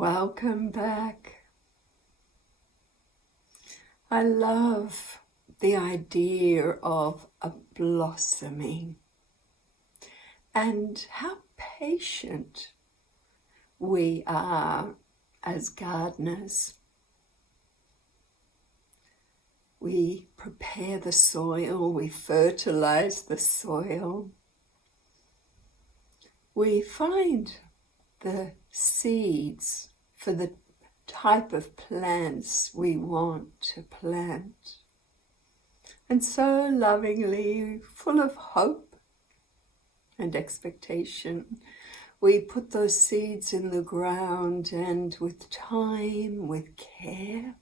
Welcome back. I love the idea of a blossoming and how patient we are as gardeners. We prepare the soil, we fertilize the soil. We find the seeds for the type of plants we want to plant. And so lovingly, full of hope and expectation, we put those seeds in the ground, and with time, with care,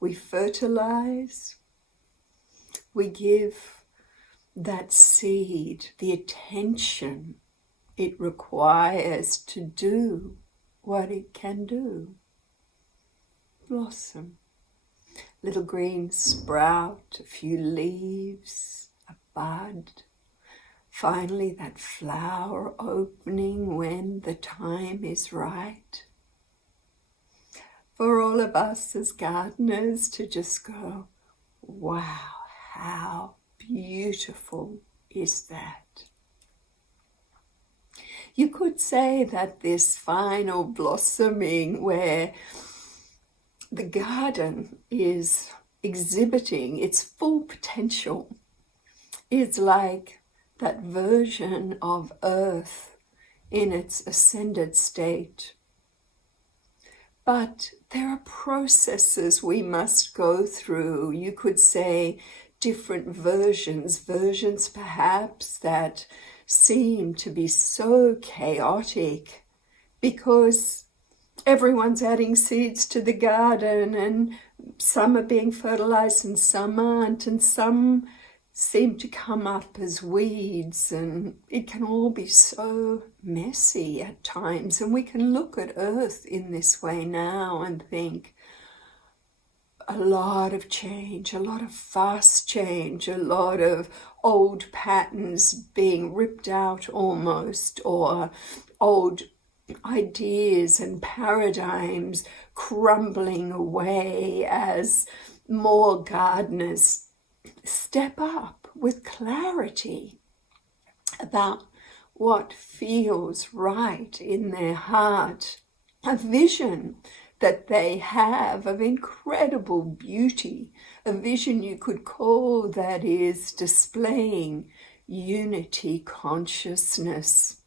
we fertilize, we give that seed the attention it requires to do what it can do. Blossom, little green sprout, a few leaves, a bud, finally that flower opening when the time is right. For all of us as gardeners to just go, wow, how beautiful is that? You could say that this final blossoming where the garden is exhibiting its full potential is like that version of Earth in its ascended state. But there are processes we must go through. You could say different versions perhaps that seem to be so chaotic because everyone's adding seeds to the garden and some are being fertilized and some aren't, and some seem to come up as weeds, and it can all be so messy at times. And we can look at Earth in this way now and think, a lot of change, a lot of fast change, a lot of old patterns being ripped out almost, or old ideas and paradigms crumbling away as more gardeners step up with clarity about what feels right in their heart, a vision that they have of incredible beauty, a vision you could call that is displaying unity consciousness.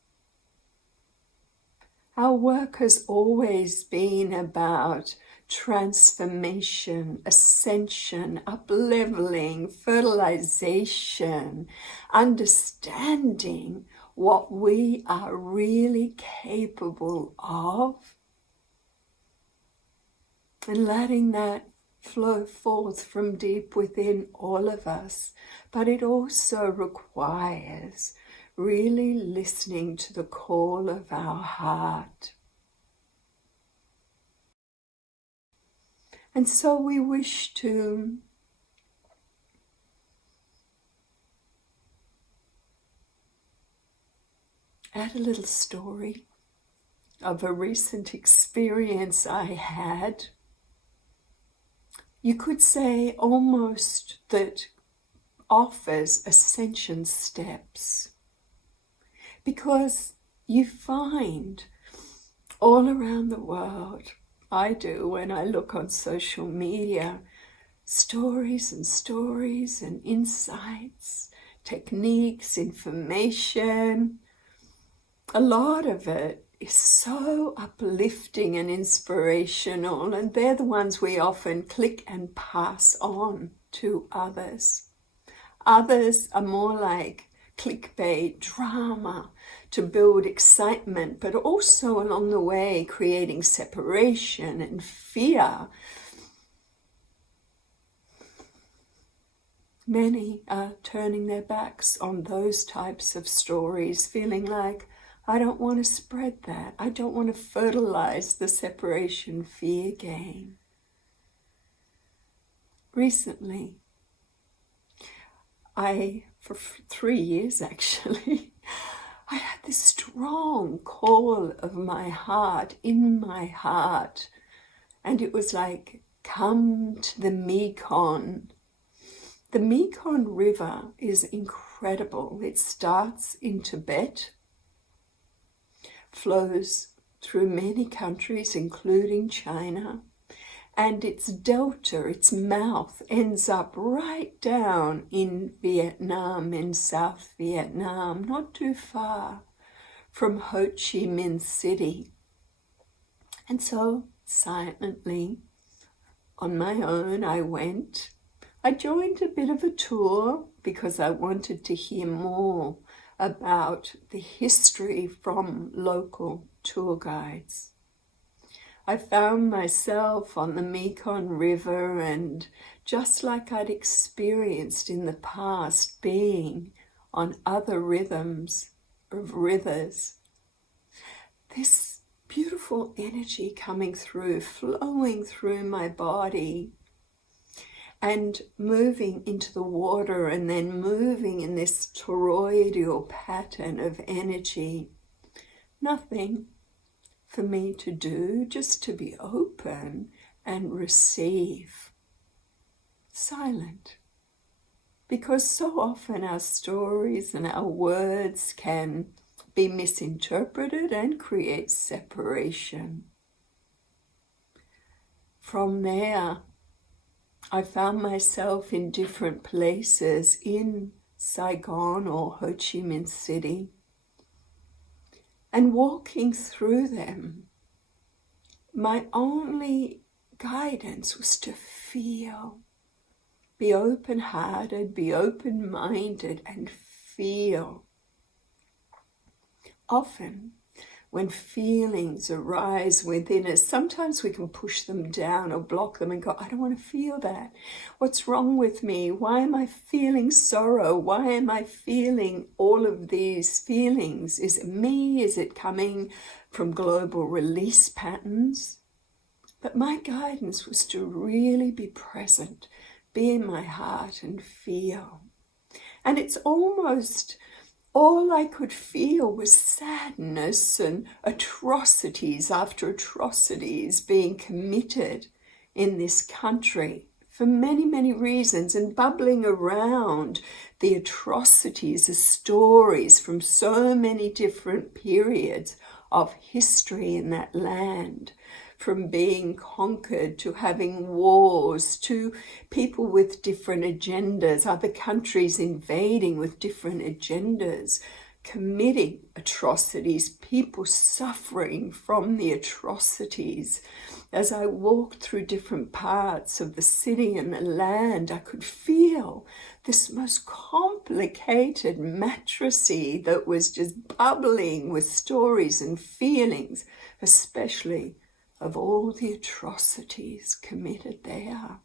Our work has always been about transformation, ascension, up-leveling, fertilization, understanding what we are really capable of, and letting that flow forth from deep within all of us. But it also requires really listening to the call of our heart. And so we wish to add a little story of a recent experience I had. You could say almost that offers ascension steps, because you find all around the world, I do when I look on social media, stories and insights, techniques, information. A lot of it is so uplifting and inspirational, and they're the ones we often click and pass on to others. Others are more like clickbait, drama to build excitement, but also along the way creating separation and fear. Many are turning their backs on those types of stories, feeling like, I don't want to spread that. I don't want to fertilize the separation fear game. Recently, for 3 years actually, I had this strong call of my heart, in my heart. And it was like, come to the Mekong. The Mekong River is incredible. It starts in Tibet, flows through many countries, including China, and its delta, its mouth, ends up right down in Vietnam, in South Vietnam, not too far from Ho Chi Minh City. And so, silently, on my own, I joined a bit of a tour because I wanted to hear more about the history from local tour guides. I found myself on the Mekong River, and just like I'd experienced in the past, being on other rhythms of rivers, this beautiful energy coming through, flowing through my body, and moving into the water, and then moving in this toroidal pattern of energy. Nothing for me to do, just to be open and receive. Silent. Because so often our stories and our words can be misinterpreted and create separation. From there, I found myself in different places in Saigon or Ho Chi Minh City, and walking through them, my only guidance was to feel, be open-hearted, be open-minded, and feel. Often, when feelings arise within us, sometimes we can push them down or block them and go, I don't want to feel that. What's wrong with me? Why am I feeling sorrow? Why am I feeling all of these feelings? Is it me? Is it coming from global release patterns? But my guidance was to really be present, be in my heart and feel. And it's almost all I could feel was sadness and atrocities after atrocities being committed in this country for many, many reasons, and bubbling around the atrocities as stories from so many different periods of history in that land, from being conquered to having wars, to people with different agendas, other countries invading with different agendas, committing atrocities, people suffering from the atrocities. As I walked through different parts of the city and the land, I could feel this most complicated matrixy that was just bubbling with stories and feelings, especially of all the atrocities committed there.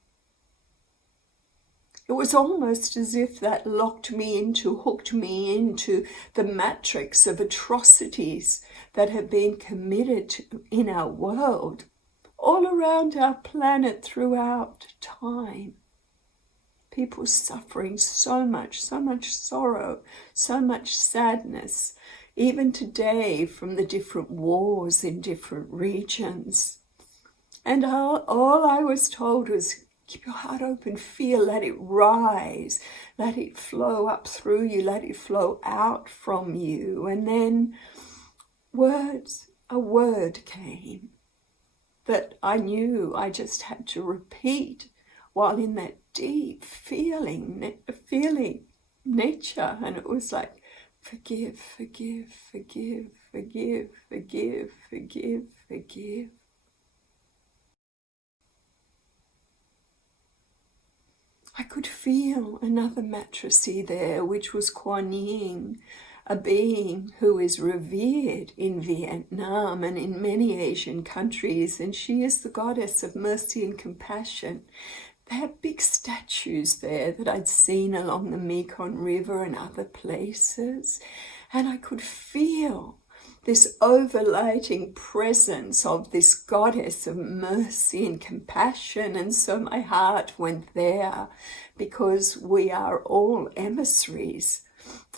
It was almost as if that hooked me into the matrix of atrocities that have been committed in our world, all around our planet throughout time. People suffering so much sorrow, so much sadness, even today from the different wars in different regions. And all I was told was, keep your heart open, feel, let it rise, let it flow up through you, let it flow out from you. And then a word came that I knew I just had to repeat while in that deep feeling nature. And it was like, forgive, forgive, forgive, forgive, forgive, forgive, forgive. I could feel another matrixy there, which was Kuan Yin, a being who is revered in Vietnam and in many Asian countries, and she is the goddess of mercy and compassion. They have big statues there that I'd seen along the Mekong River and other places, and I could feel this overlighting presence of this goddess of mercy and compassion. And so my heart went there, because we are all emissaries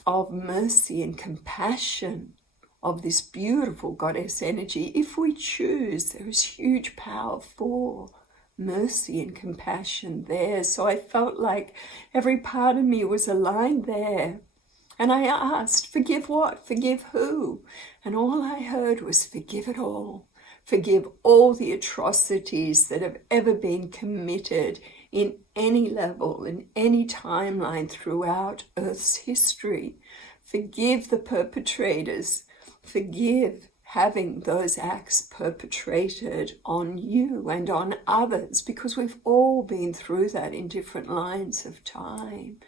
of mercy and compassion. of this beautiful goddess energy. If we choose, there is huge power for mercy and compassion there. So I felt like every part of me was aligned there. And I asked, forgive what? Forgive who? And all I heard was, forgive it all. Forgive all the atrocities that have ever been committed in any level, in any timeline throughout Earth's history. Forgive the perpetrators. Forgive having those acts perpetrated on you and on others, because we've all been through that in different lines of time.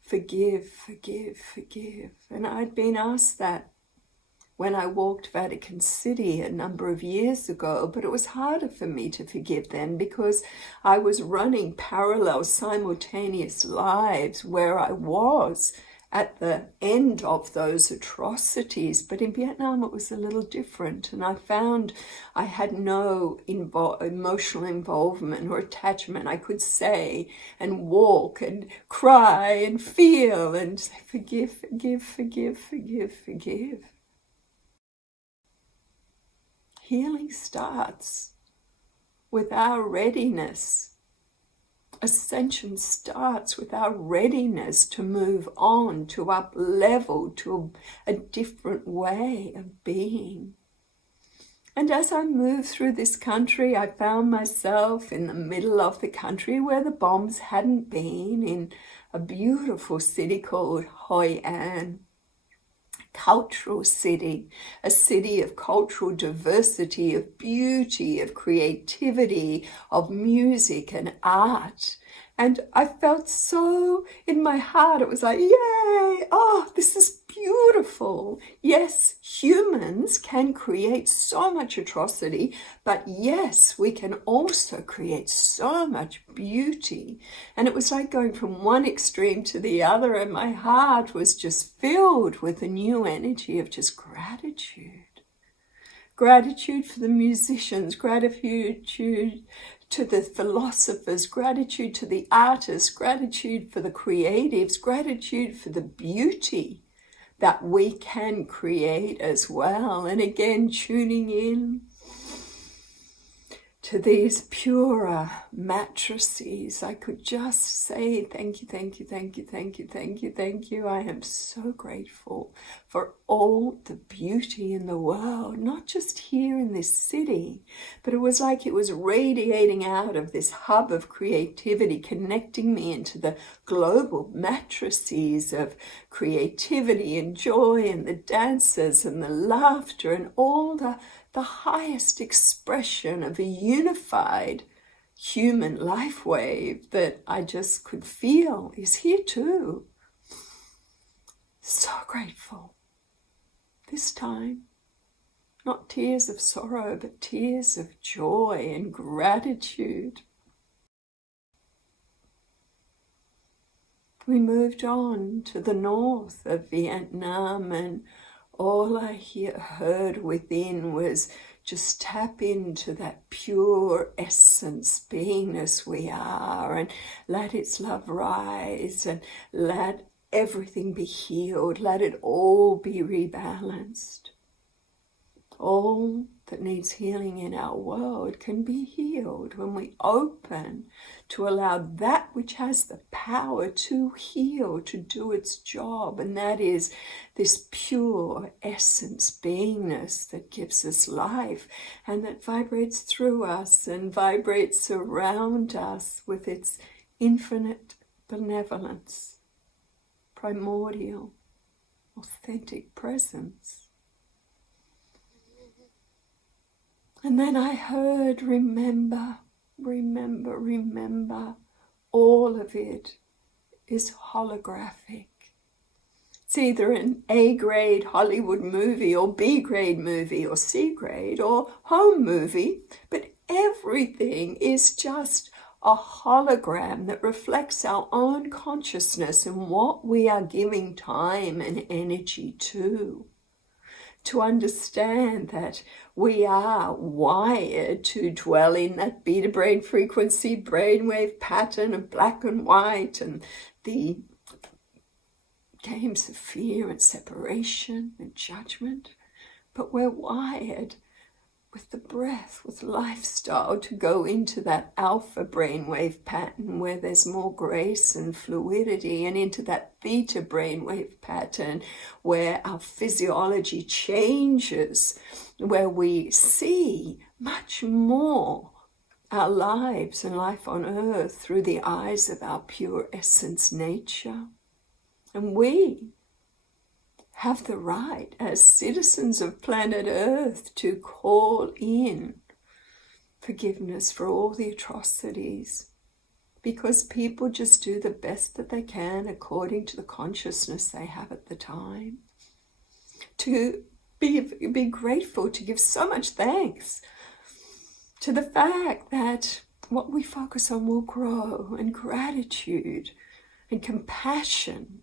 Forgive, forgive, forgive. And I'd been asked that when I walked Vatican City a number of years ago, but it was harder for me to forgive then because I was running parallel, simultaneous lives where I was at the end of those atrocities. But in Vietnam, it was a little different. And I found I had no emotional involvement or attachment. I could say and walk and cry and feel and say, forgive, forgive, forgive, forgive, forgive. Healing starts with our readiness. Ascension starts with our readiness to move on, to up level, to a different way of being. And as I moved through this country, I found myself in the middle of the country where the bombs hadn't been, in a beautiful city called Hoi An. Cultural city, a city of cultural diversity, of beauty, of creativity, of music and art. And I felt so in my heart, it was like, yay, oh, this is beautiful. Yes, humans can create so much atrocity, but yes, we can also create so much beauty. And it was like going from one extreme to the other, and my heart was just filled with a new energy of just gratitude. Gratitude for the musicians, gratitude to the philosophers, gratitude to the artists, gratitude for the creatives, gratitude for the beauty that we can create as well. And again, tuning in to these purer matrices, I could just say thank you, thank you, thank you, thank you, thank you, thank you. I am so grateful for all the beauty in the world, not just here in this city, but it was like it was radiating out of this hub of creativity, connecting me into the global matrices of creativity and joy and the dancers and the laughter and all the highest expression of a unified human life wave that I just could feel is here too. So grateful. This time, not tears of sorrow, but tears of joy and gratitude. We moved on to the north of Vietnam, and all I heard within was just tap into that pure essence, beingness we are, and let its love rise, and let everything be healed, let it all be rebalanced. All that needs healing in our world can be healed when we open to allow that which has the power to heal, to do its job. And that is this pure essence beingness that gives us life and that vibrates through us and vibrates around us with its infinite benevolence, primordial, authentic presence. And then I heard, remember, remember, remember, all of it is holographic. It's either an A-grade Hollywood movie or B-grade movie or C-grade or home movie, but everything is just a hologram that reflects our own consciousness and what we are giving time and energy to understand that we are wired to dwell in that beta brain frequency, brainwave pattern of black and white and the games of fear and separation and judgment. but we're wired with the breath, with lifestyle, to go into that alpha brainwave pattern where there's more grace and fluidity, and into that theta brainwave pattern where our physiology changes, where we see much more our lives and life on earth through the eyes of our pure essence nature. And we have the right as citizens of planet Earth to call in forgiveness for all the atrocities, because people just do the best that they can according to the consciousness they have at the time. To be grateful, to give so much thanks to the fact that what we focus on will grow, and gratitude and compassion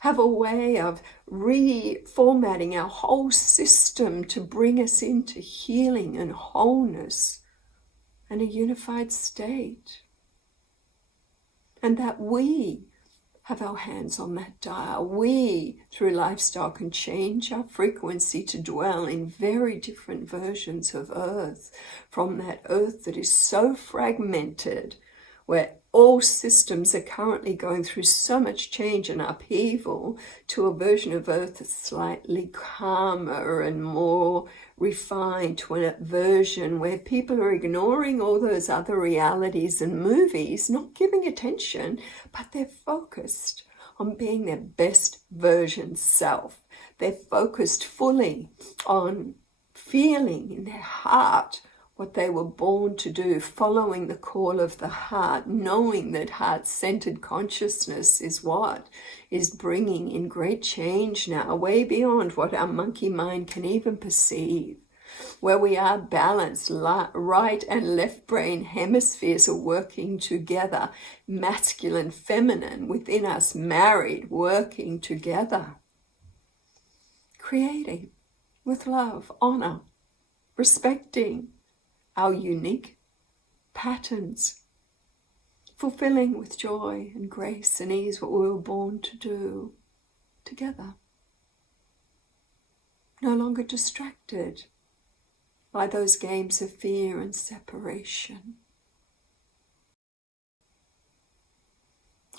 have a way of reformatting our whole system to bring us into healing and wholeness and a unified state. And that we have our hands on that dial. We, through lifestyle, can change our frequency to dwell in very different versions of Earth, from that Earth that is so fragmented, where all systems are currently going through so much change and upheaval, to a version of Earth that's slightly calmer and more refined, to a version where people are ignoring all those other realities and movies, not giving attention, but they're focused on being their best version self. They're focused fully on feeling in their heart what they were born to do, following the call of the heart, knowing that heart-centered consciousness is what is bringing in great change now, way beyond what our monkey mind can even perceive, where we are balanced, right and left brain hemispheres are working together, masculine, feminine within us, married, working together, creating with love, honor, respecting our unique patterns, fulfilling with joy and grace and ease what we were born to do together. No longer distracted by those games of fear and separation.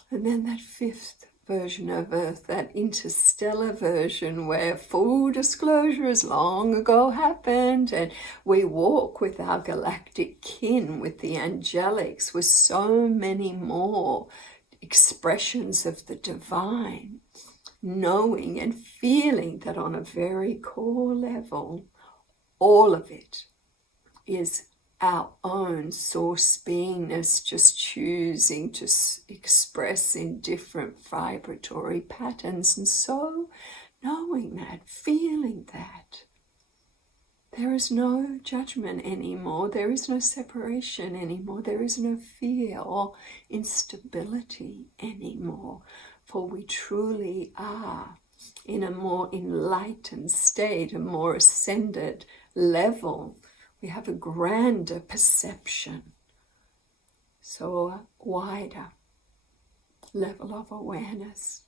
And then that fifth version of Earth, that interstellar version where full disclosure has long ago happened, and we walk with our galactic kin, with the angelics, with so many more expressions of the divine, knowing and feeling that on a very core level, all of it is our own source beingness, just choosing to express in different vibratory patterns. And so knowing that, feeling that, there is no judgment anymore, there is no separation anymore, there is no fear or instability anymore, for we truly are in a more enlightened state, a more ascended level. We have a grander perception, so a wider level of awareness.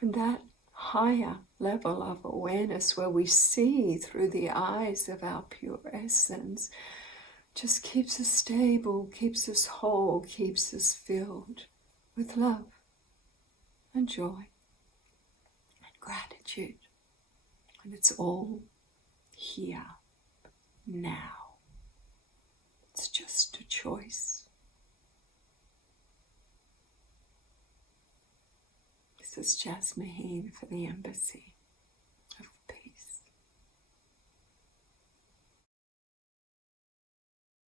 And that higher level of awareness, where we see through the eyes of our pure essence, just keeps us stable, keeps us whole, keeps us filled with love and joy and gratitude. And it's all here. Now, it's just a choice. This is Jasmuheen for the Embassy.